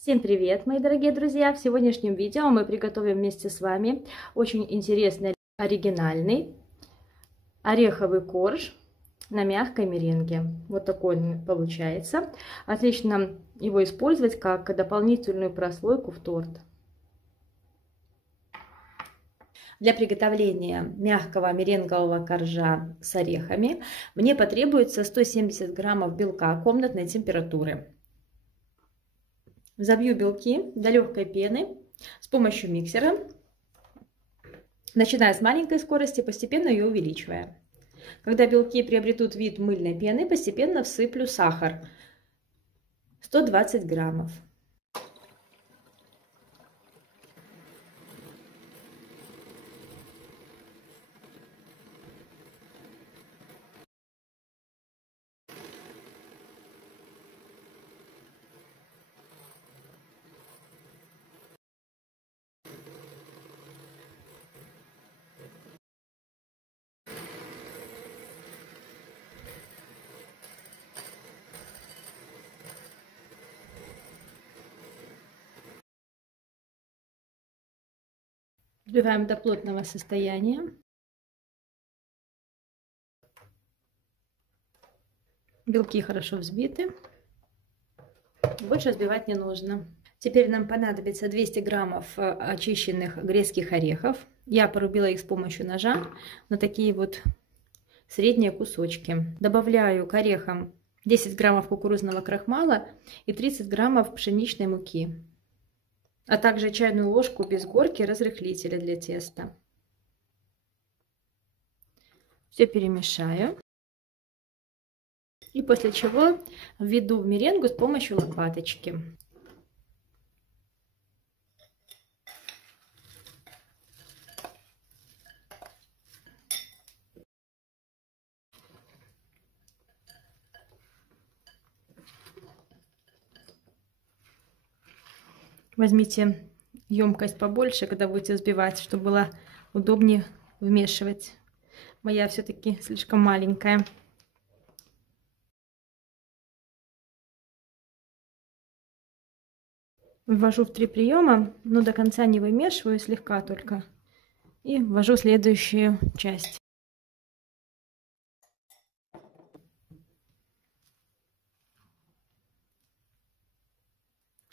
Всем привет, мои дорогие друзья! В сегодняшнем видео мы приготовим вместе с вами очень интересный, оригинальный ореховый корж на мягкой меренге. Вот такой он получается. Отлично его использовать как дополнительную прослойку в торт. Для приготовления мягкого меренгового коржа с орехами мне потребуется 170 граммов белка комнатной температуры. Взобью белки до легкой пены с помощью миксера, начиная с маленькой скорости, постепенно ее увеличивая. Когда белки приобретут вид мыльной пены, постепенно всыплю сахар 120 граммов. Взбиваем до плотного состояния. Белки хорошо взбиты. Больше взбивать не нужно. Теперь нам понадобится 200 граммов очищенных грецких орехов. Я порубила их с помощью ножа на такие вот средние кусочки. Добавляю к орехам 10 граммов кукурузного крахмала и 30 граммов пшеничной муки, а также чайную ложку без горки разрыхлителя для теста. Все перемешаю. И после чего введу в меренгу с помощью лопаточки. Возьмите емкость побольше, когда будете взбивать, чтобы было удобнее вмешивать. Моя все-таки слишком маленькая. Ввожу в 3 приема, но до конца не вымешиваю, слегка только. И ввожу следующую часть.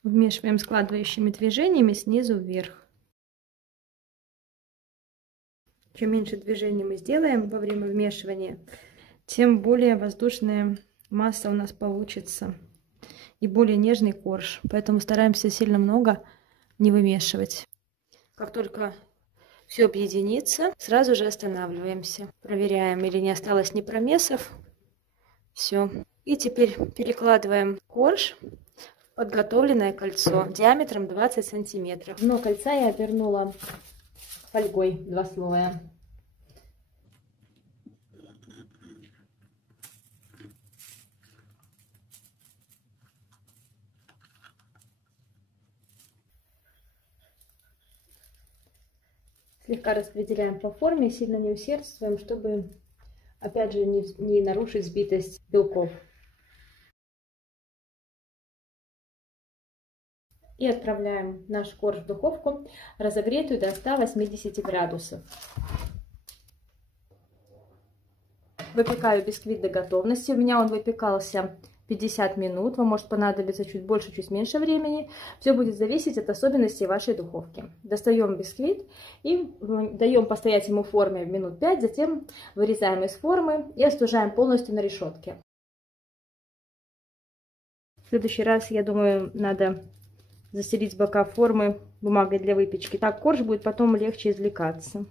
Вмешиваем складывающими движениями снизу вверх. Чем меньше движений мы сделаем во время вмешивания, тем более воздушная масса у нас получится и более нежный корж. Поэтому стараемся сильно много не вымешивать. Как только все объединится, сразу же останавливаемся. Проверяем, или не осталось ни промесов. Все. И теперь перекладываем корж в подготовленное кольцо диаметром 20 сантиметров. Дно кольца я обернула фольгой 2 слоя. Слегка распределяем по форме, сильно не усердствуем, чтобы, опять же, не нарушить сбитость белков. И отправляем наш корж в духовку, разогретую до 180 градусов. Выпекаю бисквит до готовности. У меня он выпекался 50 минут. Вам может понадобиться чуть больше, чуть меньше времени. Все будет зависеть от особенностей вашей духовки. Достаем бисквит и даем постоять ему в форме минут 5. Затем вырезаем из формы и остужаем полностью на решетке. В следующий раз, я думаю, надо застелить бока формы бумагой для выпечки. Так корж будет потом легче извлекаться.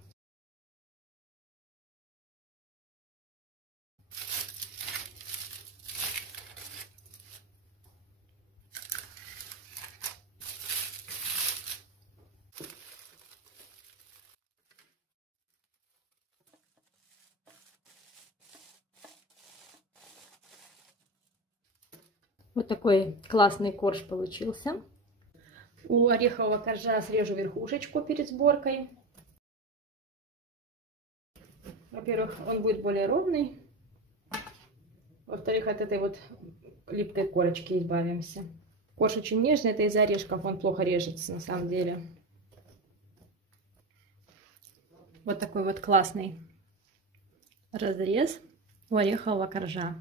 Вот такой классный корж получился. У орехового коржа срежу верхушечку перед сборкой. Во-первых, он будет более ровный. Во-вторых, от этой вот липкой корочки избавимся. Корж очень нежный, это из-за орешков, он плохо режется на самом деле. Вот такой вот классный разрез у орехового коржа.